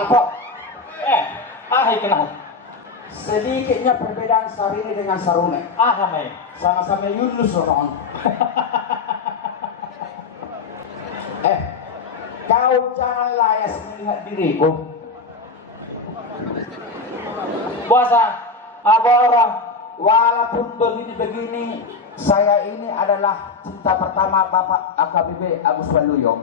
Alpot. Kenapa? Sedikitnya perbedaan Sarini dengan Sarune. Hamai. Sama-sama Yunus orang. Kau jangan layas mengingat diriku. Puasa. Apa orang? Walaupun begini-begini, saya ini adalah cinta pertama Bapak AKBP Agus Waluyo.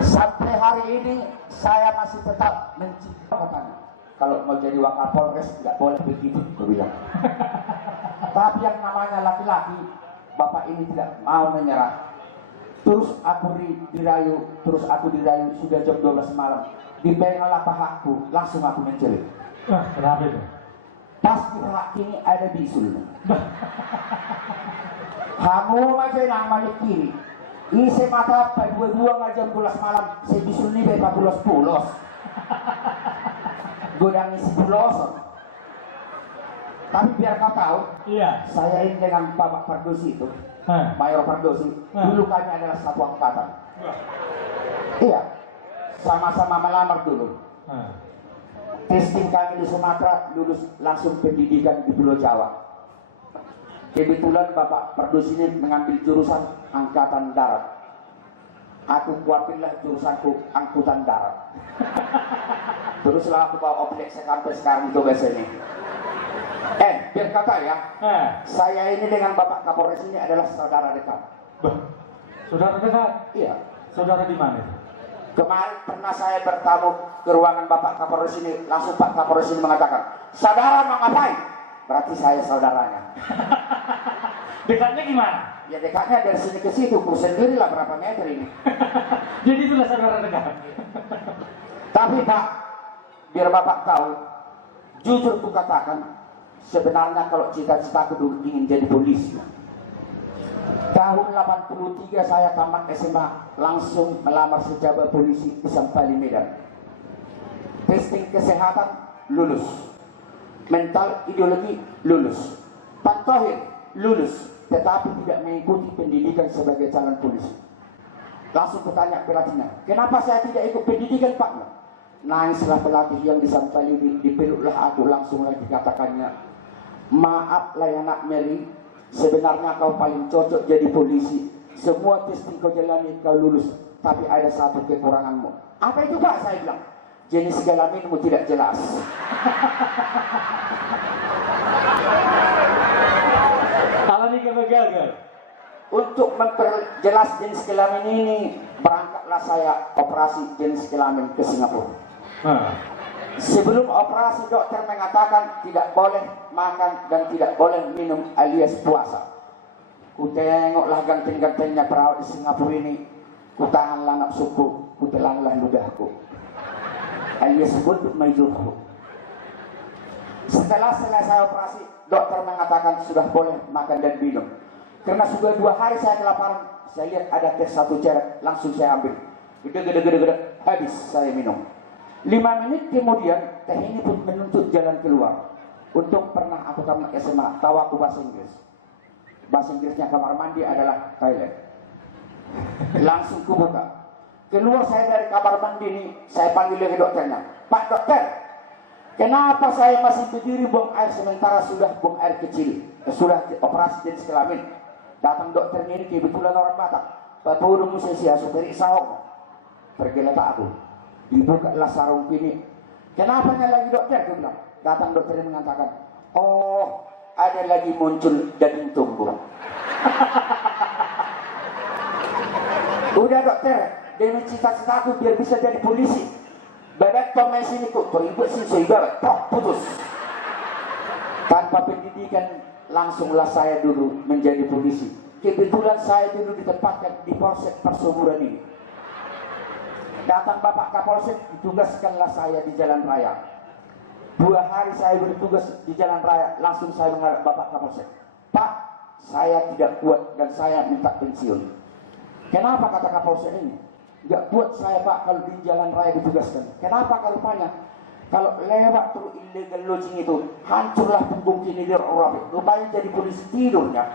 Sampai hari ini saya masih tetap mencintai. Kalau mau jadi Wakapolres nggak boleh begitu, gue bilang. Tapi yang namanya laki-laki, Bapak ini tidak mau menyerah. Terus aku dirayu, sudah jam 12 malam. Dipengalah pahaku, langsung aku mencerit. Kenapa itu? Pas di pahak ini ada bisul. Kamu aja yang balik kiri. Isi mata dua-dua jam 12 malam. Saya bisul ini bebas pulos-pulos. Godang isi pulos. Tapi biar kau tahu, Iya. saya ini dengan Bapak Pardosi itu, Mayor Pardosi, dulu kami adalah satu angkatan. Iya, sama-sama melamar dulu. Testing kami di Sumatera, lulus langsung pendidikan di Pulau Jawa. Kebetulan Bapak Pardosi ini mengambil jurusan Angkatan Darat. Aku kuatirlah jurusanku Angkutan Darat. Teruslah aku bawa objek sampai sekarang itu biasanya. Biar kata ya, saya ini dengan Bapak Kapolres ini adalah saudara dekat. Saudara dekat? Iya. Saudara di mana? Kemarin pernah saya bertamu ke ruangan Bapak Kapolres ini, langsung Pak Kapolres ini mengatakan, saudara mau ngapain? Berarti saya saudaranya. Dekatnya gimana? Ya dekatnya dari sini ke situ, ku sendirilah berapa meter ini. Jadi sudah saudara dekat. Tapi Pak, biar Bapak tahu, jujur ku katakan, sebenarnya kalau cita-citaku dulu ingin jadi polisi. Tahun 83 saya tamat SMA, langsung melamar sejabat polisi di Sampali Medan. Testing kesehatan, lulus. Mental ideologi, lulus. Pak Thohir, lulus. Tetapi tidak mengikuti pendidikan sebagai calon polisi. Langsung bertanya pelatihnya, kenapa saya tidak ikut pendidikan Pak? Nangislah pelatih yang di Sampali, dipeluklah aku, langsunglah dikatakannya, maaflah ya nak Mary, sebenarnya kau paling cocok jadi polisi. Semua testing kau jalani kau lulus, tapi ada satu kekuranganmu. Apa itu Pak? Saya bilang, jenis kelaminmu tidak jelas. Kalau ini gagal. Untuk memperjelas jenis kelamin ini, berangkatlah saya operasi jenis kelamin ke Singapura. Sebelum operasi dokter mengatakan tidak boleh makan dan tidak boleh minum alias puasa. Ku tengoklah ganteng-gantengnya perawat di Singapura ini. Ku tahanlah nafsuku, ku telanlah ludahku. Alias sebut majuku. Setelah selesai operasi, dokter mengatakan sudah boleh makan dan minum. Karena sudah 2 hari saya kelaparan, saya lihat ada tes satu ceret, langsung saya ambil. Gede, habis saya minum. 5 menit kemudian, teh ini pun menuntut jalan keluar. Untuk pernah aku tamat SMA, tahu aku bahasa Inggris. Bahasa Inggrisnya kamar mandi adalah toilet. Langsung kubuka. Keluar saya dari kamar mandi ini, saya panggil lagi dokternya. Pak dokter, kenapa saya masih berdiri buang air sementara sudah buang air kecil? Sudah operasi jenis kelamin. Datang dokternya ini kebetulan orang Batak. Pak Tudung saya superi sahok. Pergilah tak aku. Dibukalah sarung ini. Kenapa lagi dokter? Aku bilang. Datang dokternya mengatakan, oh ada lagi muncul daging tumbuh. Udah dokter, demi cita-citaku biar bisa jadi polisi. Badak pemain sini kok teribut sih sehingga putus. Tanpa pendidikan langsunglah saya dulu menjadi polisi. Kebetulan saya dulu ditempatkan di Polsek Persuburan ini. Datang Bapak Kapolsek, ditugaskanlah saya di jalan raya. 2 hari saya bertugas di jalan raya, langsung saya menghadap Bapak Kapolsek. Pak, saya tidak kuat dan saya minta pensiun. Kenapa kata Kapolsek ini? Gak kuat saya Pak kalau di jalan raya ditugaskan. Kenapa kalau rupanya? Kalau lewat terus illegal lodging itu, hancurlah punggung kini dia orang. Rupanya jadi polisi tidurnya.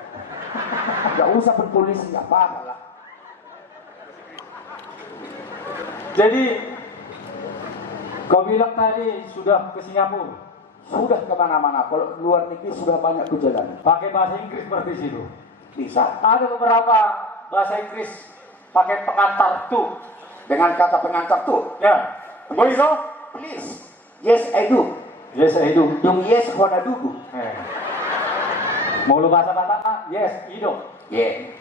Gak usah berpolisi, gak apa-apa lah. Jadi kau bilang tadi sudah ke Singapura, Sudah kemana-mana, kalau luar negeri sudah banyak kujalan. pakai bahasa Inggris seperti situ. Bisa. Ada beberapa bahasa Inggris pakai pengantar tuh. Dengan kata pengantar tuh. Ya, boleh dong? Please. Yes, I do. Yes, I do. Yung yes, hona dugu. Mau lu bahasa Batak? Yes, hidup. Yeah.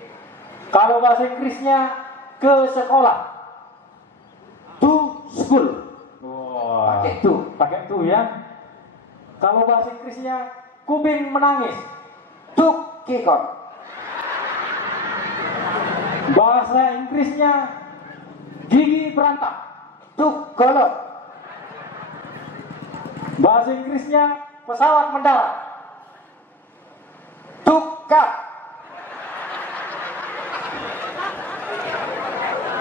Kalau bahasa Inggrisnya ke sekolah. To school. Wah, Pakai to. pakai tuh ya. Kalau bahasa Inggrisnya kuping menangis. To kick on. Bahasa Inggrisnya gigi berantak. To kolot. Bahasa Inggrisnya pesawat mendarat. To cut.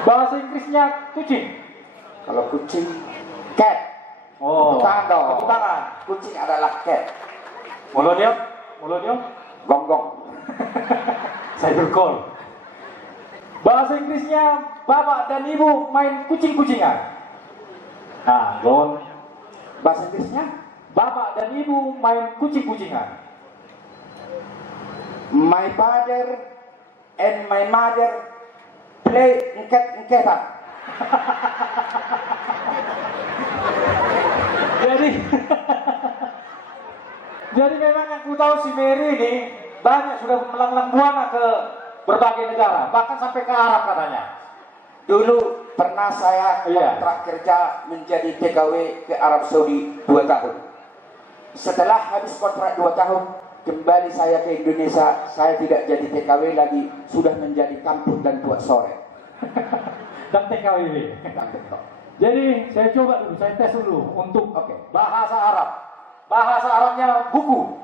Bahasa Inggrisnya kucing. Kalau kucing, cat. Oh, Tepuk tangan dong. tepuk tangan. Kucing adalah cat. Mulutnya, mulutnya. Gonggong. Cybercall. Bahasa Inggrisnya bapak dan ibu main kucing-kucingan. Nah, Gon. Bahasa Inggrisnya, Bapak dan ibu main kucing-kucingan. my father and my mother play engket-engketan. Jadi memang yang ku tahu si Mary ini banyak sudah melanglang buana ke berbagai negara, bahkan sampai ke Arab katanya. Dulu pernah saya Iya. kontrak kerja menjadi TKW ke Arab Saudi 2 tahun. Setelah habis kontrak 2 tahun, kembali saya ke Indonesia. Saya tidak jadi TKW lagi, sudah menjadi kampus dan buat sore. Dan TKW. Jadi saya coba dulu, saya tes dulu untuk bahasa Arab. Bahasa Arabnya buku.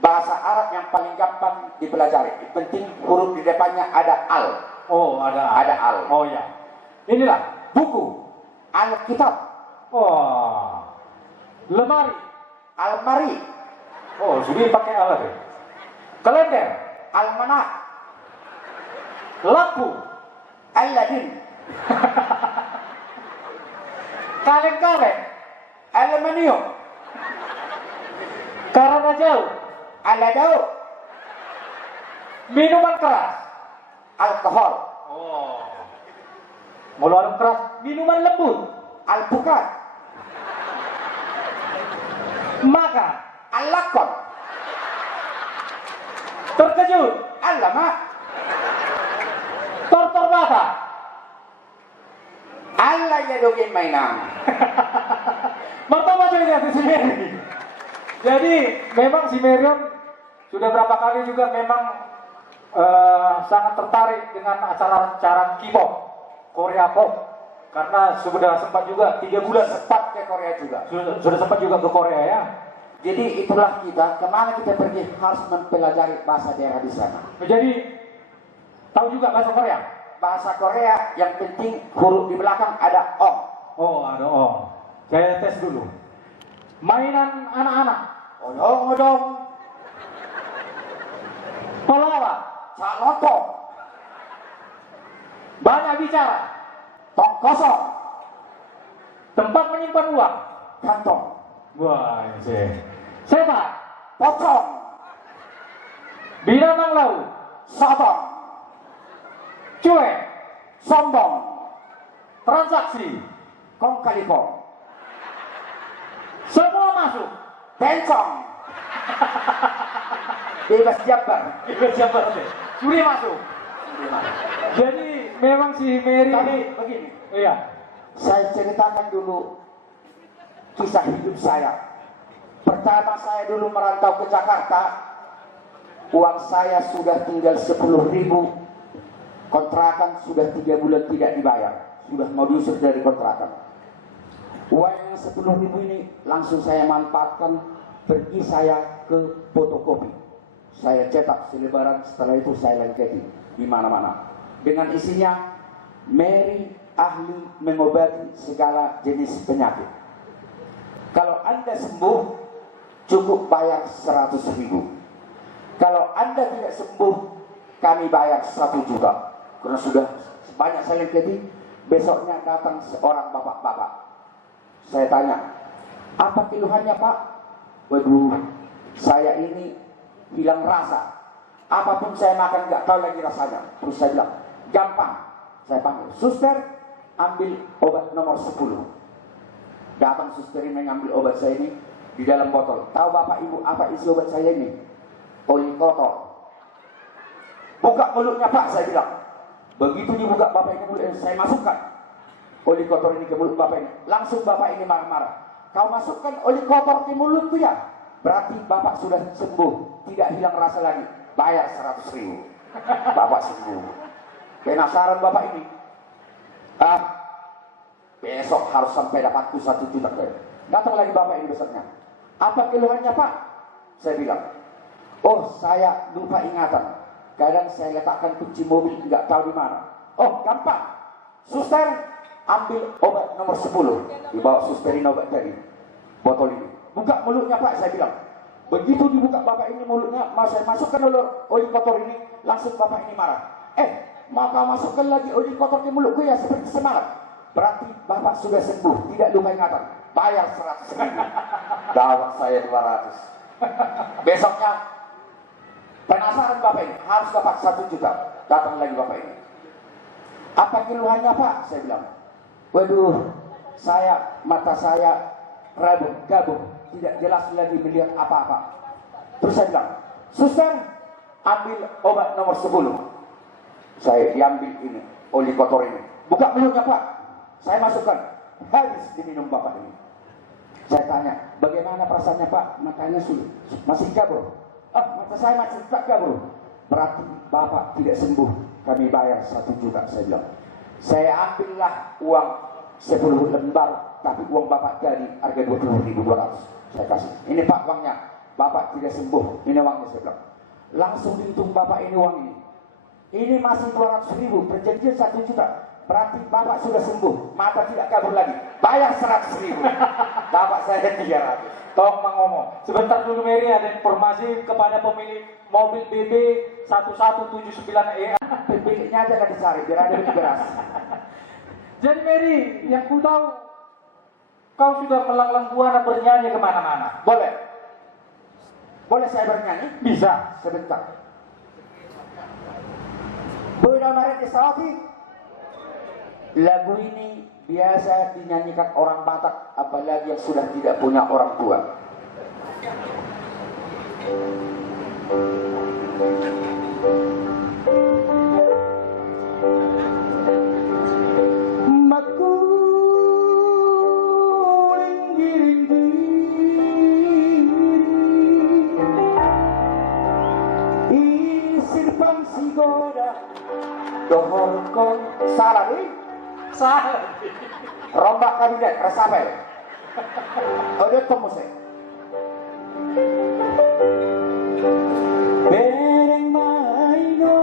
Bahasa Arab yang paling gampang dipelajari. Yang penting huruf di depannya ada al. Oh, ada. Ada al. Oh ya. Inilah buku. Alkitab, Oh. Lemari. almari, Oh, sudah pakai alat ya. Kalender. almanak, Lampu. Aladin, Kaleng-kaleng. aluminium, Karena jauh. aladau, Minuman keras. alkohol, Oh. Minuman keras. Minuman lembut. alpukat, Makan. alakot, Terkejut. alamak, Tortor mata. ala yadogin mainan. Pertama saya lihat si Mary. Jadi memang si Marion sudah berapa kali juga memang sangat tertarik dengan acara-acara K-pop, Korea pop, karena sudah sempat juga 3 bulan Sempat ke Korea juga. sudah sempat juga ke Korea ya. Jadi itulah kita, kemana kita pergi harus mempelajari bahasa daerah di sana. Jadi tahu juga bahasa Korea. Bahasa Korea yang penting huruf di belakang ada ong. Oh ada oh. Saya tes dulu. Mainan anak-anak. Odong-odong, Pelawak. sak lontong, Banyak bicara. tong kosong, Tempat menyimpan uang. kantong, Wah ini sih. Sepak. pocong, Binatang laut. sotong, Cuek. sombong, Transaksi. kong kali kong, Semua masuk. bencong, bebas jabar. Siapa sih? Suri masuk. Jadi memang si Mary Tapi ini begini, iya. saya ceritakan dulu kisah hidup saya. Pertama saya dulu merantau ke Jakarta, uang saya sudah tinggal 10.000, kontrakan sudah 3 bulan tidak dibayar, sudah mau diusir dari kontrakan. Uang yang 10.000 ini langsung saya manfaatkan, pergi saya ke fotokopi. Saya cetak selebaran, setelah itu saya lengkapi di mana-mana. Dengan isinya, Mary ahli mengobati segala jenis penyakit. Kalau Anda sembuh, cukup bayar 100.000. Kalau Anda tidak sembuh, kami bayar 1 juta. Karena sudah banyak saya lengkapi, Besoknya datang seorang bapak-bapak. Saya tanya, apa keluhannya Pak? Waduh, saya ini hilang rasa. Apapun saya makan gak tahu lagi rasanya. Terus saya bilang, gampang. Saya panggil, suster, ambil obat nomor 10. Datang suster ini mengambil obat saya ini di dalam botol. Tahu Bapak Ibu apa isi obat saya ini? Oli kotor. Buka mulutnya Pak, saya bilang. Begitu dibuka Bapak ini mulutnya, saya masukkan oli kotor ini ke mulut Bapak ini. Langsung Bapak ini marah-marah. Kau masukkan oli kotor ke mulutku ya? Berarti Bapak sudah sembuh, tidak hilang rasa lagi. Bayar 100.000. Bapak sembuh. Penasaran Bapak ini. Besok harus sampai dapatku 1 juta. Datang lagi Bapak ini besoknya. Apa keluhannya Pak? Saya bilang, oh saya lupa ingatan. Kadang saya letakkan kunci mobil nggak tahu di mana. Oh gampang. Suster, ambil obat nomor 10. Dibawa susterin obat tadi. Botol ini. Buka mulutnya Pak, saya bilang. Begitu dibuka Bapak ini mulutnya, saya masukkan oli kotor ini, langsung Bapak ini marah. Maka masukkan lagi oli kotor ke mulutku ya seperti semalam. Berarti Bapak sudah sembuh, tidak lupa ingatan. Bayar 100.000. Dapat saya 200. Besoknya penasaran Bapak ini, harus dapat 1 juta. Datang lagi Bapak ini. Apa keluhannya Pak? Saya bilang, waduh, mata saya gabung, tidak jelas lagi melihat apa-apa. Terus saya bilang, suster, ambil obat nomor 10. Saya diambil ini, oli kotor ini. Buka mulutnya Pak, saya masukkan. Habis diminum Bapak ini. Saya tanya, bagaimana perasaannya Pak? Matanya sulit, masih kabur. Mata saya masih tak kabur. Berarti Bapak tidak sembuh. Kami bayar 1 juta, saya bilang. Saya ambillah uang 10 lembar, tapi uang Bapak jadi harga 20.200. Saya kasih. Ini Pak uangnya. Bapak tidak sembuh. Ini uangnya, saya bilang. Langsung dihitung Bapak ini uang ini. Ini masih 200.000. Perjanjian 1 juta. Berarti Bapak sudah sembuh. Mata tidak kabur lagi. Bayar 100.000. Bapak saya 300. Tolong Bang Omo, sebentar dulu Mary, ada informasi kepada pemilik mobil BB 1179E. Pemiliknya aja kan dicari, biar ada lebih beras. Jadi Mary, yang ku tahu, kau sudah melanglang buana bernyanyi kemana-mana. Boleh? Boleh saya bernyanyi? Bisa. Sebentar. Budak Maret Isawati. Lagu ini biasa dinyanyikan orang Batak, apalagi yang sudah tidak punya orang tua. Dohorkon salah nih? Salah. Rombak kabinet resapel. Udah temu saya. Bereng maino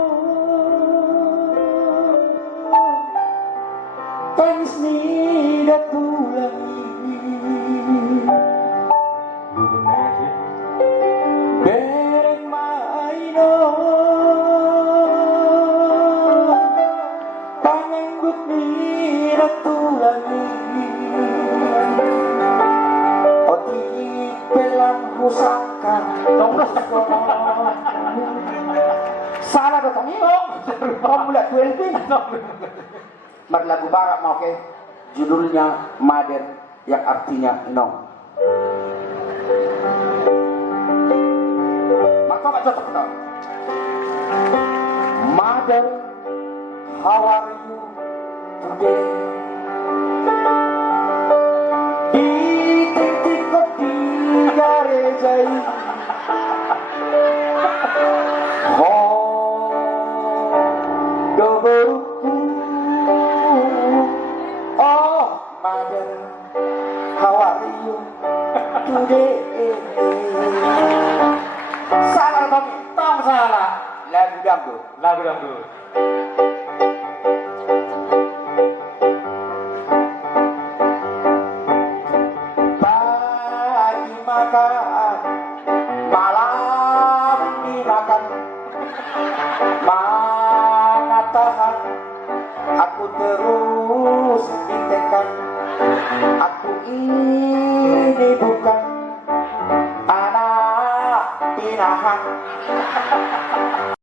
tangis ni datulangi. Bereng maino pangangguk ni datulangi. Oti pelang kusangka tongkos salah datang ilong kamu lihat 12 lagu barat mau ke judulnya Mother yang artinya no. Maka gak cocok kita. Mother, how are you today? Garejai oh doboku oh mother how are you today? Salah Tommy, tong salah. Lagu dangdut. Malam dimakan mana tahan aku terus Pak.